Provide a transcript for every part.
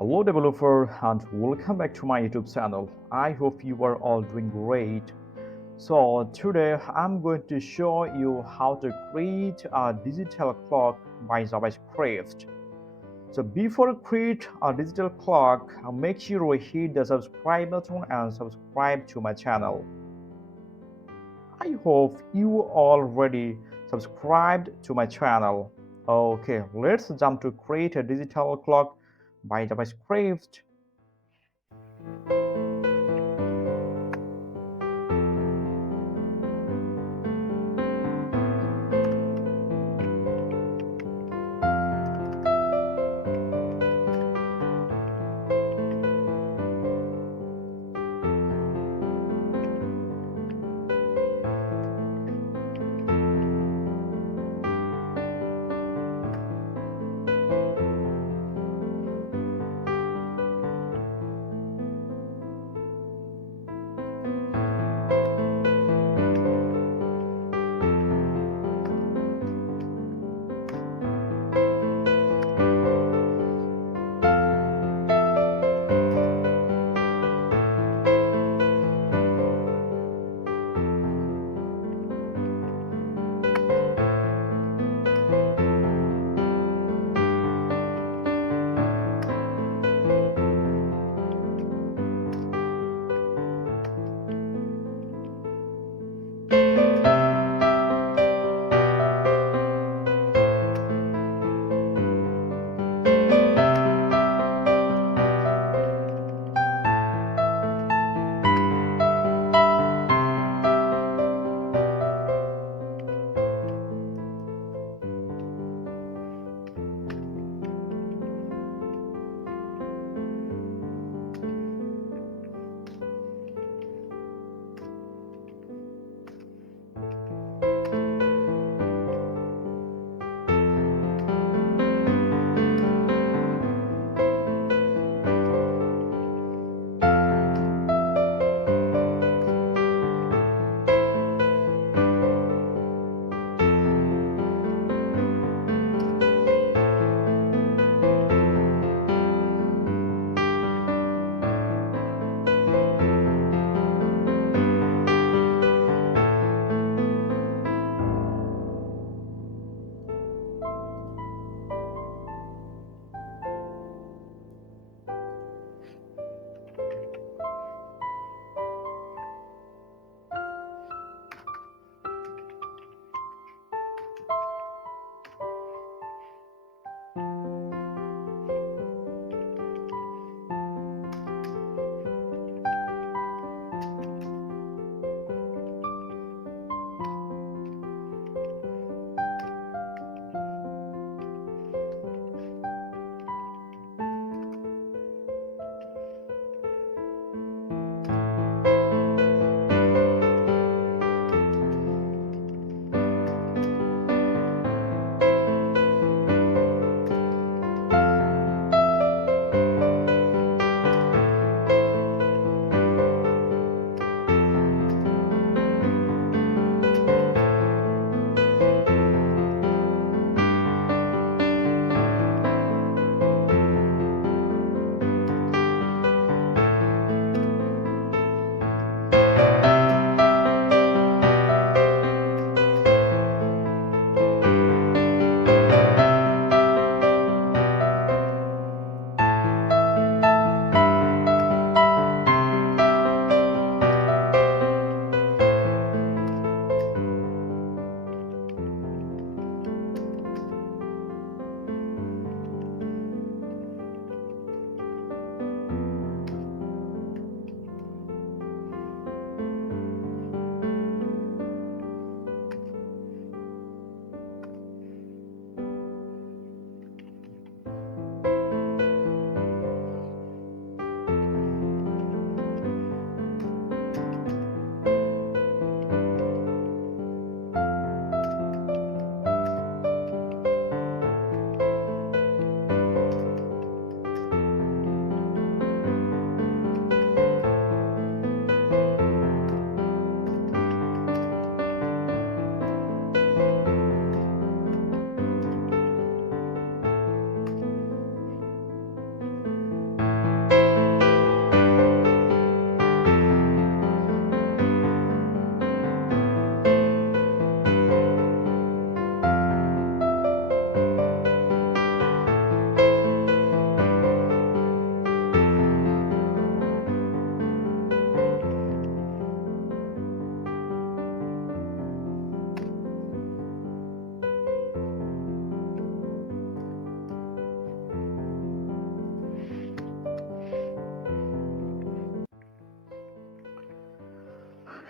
Hello developer and welcome back to my YouTube channel. I hope you are all doing great. So today I'm going to show you how to create a digital clock by JavaScript. So before create a digital clock, make sure you hit the subscribe button and subscribe to my channel. I hope you already subscribed to my channel. Okay, let's jump to create a digital clock by JavaScript.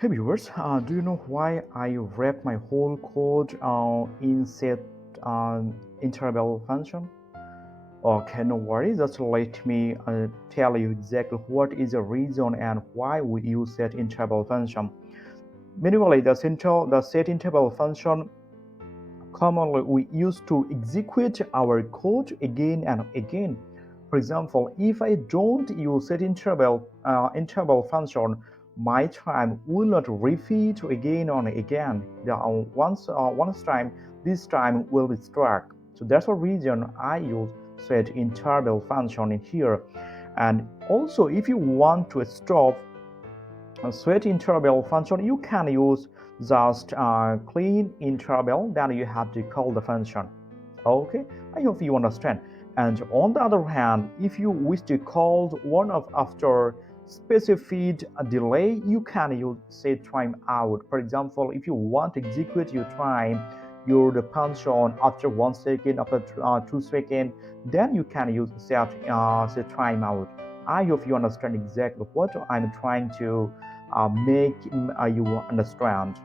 Hey viewers, do you know why I wrap my whole code in set uh, interval function? Okay, no worries. Just let me tell you exactly what is the reason and why we use set interval function. Minimally, the set interval function commonly we use to execute our code again and again. For example, if I don't use set interval function, my time will not repeat again and again. Once time, this time will be struck. So that's the reason I use set interval function in here. And also, if you want to stop a set interval function, you can use just clean interval, then you have to call the function. Okay, I hope you understand. And on the other hand, if you wish to call one of after specified delay, you can use set time out. For example, if you want to execute your time, your the function after 1 second, after 2 seconds, then you can use set time out. I hope you understand exactly what I'm trying to make you understand.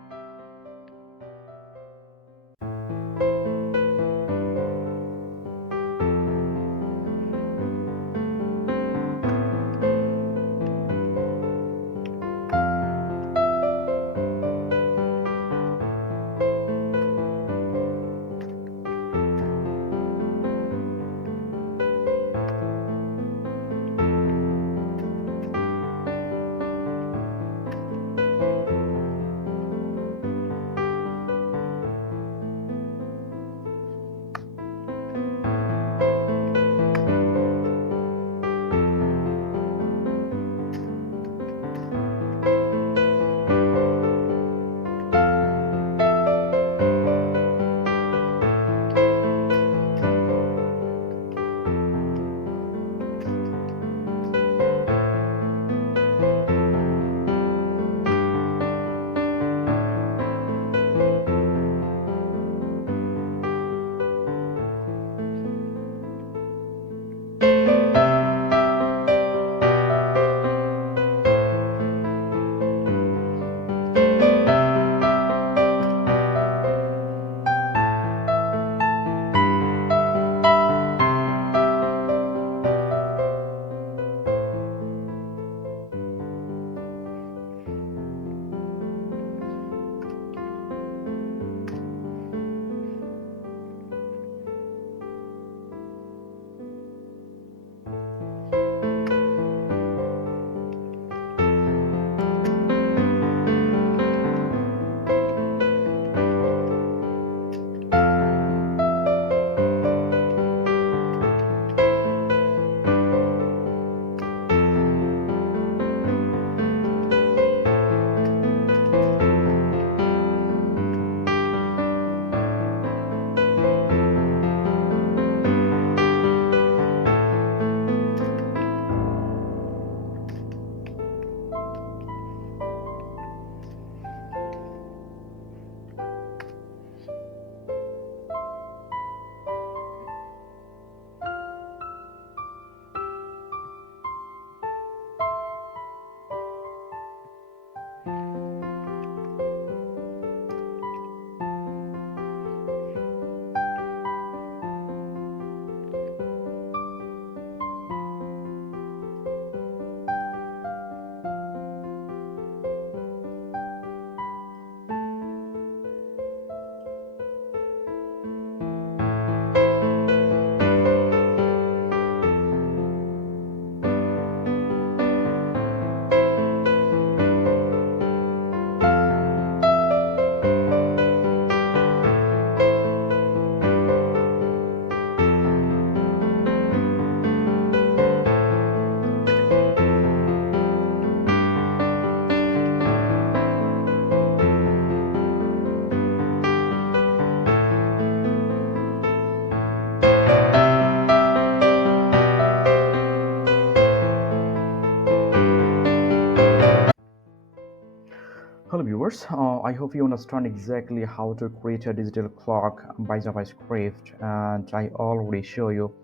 Hello viewers, I hope you understand exactly how to create a digital clock by JavaScript, and I already show you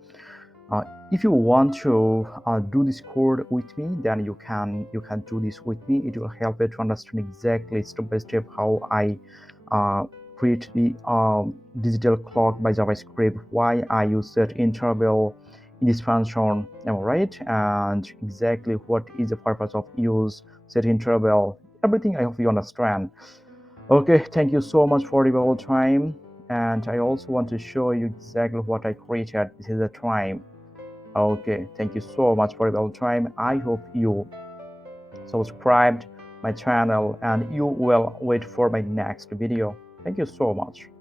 uh, if you want to do this code with me, then you can do this with me. It will help you to understand exactly step by step how I uh, create the digital clock by JavaScript, why I use set interval in this function, am I right? And exactly what is the purpose of use set interval, everything. I hope you understand. Okay, thank you so much for the valuable time. And I also want to show you exactly what I created. This is the time. Okay, thank you so much for your time. I hope you subscribed my channel and you will wait for my next video. Thank you so much.